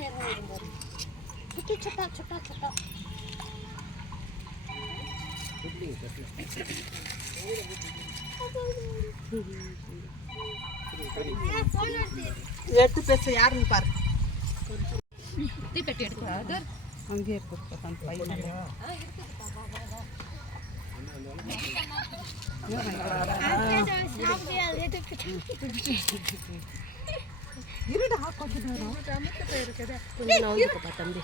Cepat, cepat, cepat, cepat. Lihat tuh இருடா கொஞ்ச நேரம் கொஞ்சம் நவுந்துக்கப்பா தம்பி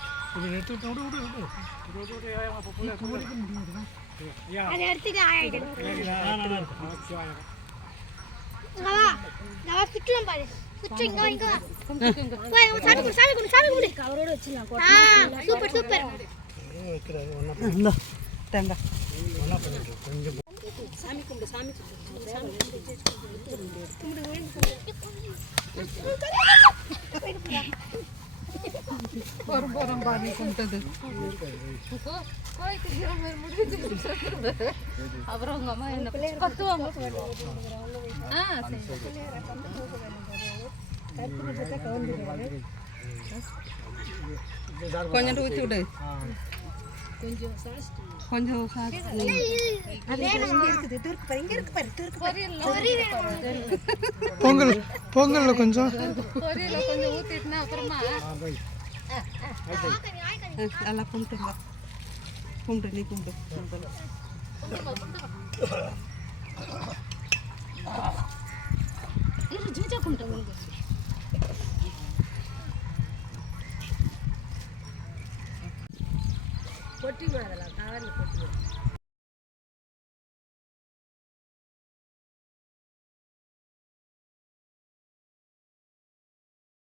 அதை எடுத்துட்டு ஆயிடும் இங்க வா நான் சுற்றுலாம் பாரு சுற்று இங்க வா, இங்க வா வா, இங்க சாமி கும்பிடு சாமி கும்பிடு சாமி கும்பிடு அவரோட வச்சிடலாம் ஆ சூப்பர் சூப்பர் இந்தா, தேங்காய் சாமி கும்பிடு சாமி கும்பிடு சாமி ஒரு போகிறோம் பாதி கும்பிட்டது அப்புறம் உங்க அம்மா என்ன கத்துவாங்க ஆ சரி கொஞ்சம் ஊற்றி விடு கொஞ்சம் கொஞ்சம் பொங்கல் பொங்கல்ல கொஞ்சம் பொரியல கொஞ்சம் ஊத்திட்டுனா அப்புறமா நல்லா கும்பிட்டுங்க கும்பிட்டு நீ கும்பிட்டு முதல்ல. இரு ஜீஜா கும்பிட்டு கொட்டி விடாதல காரில் கொட்டி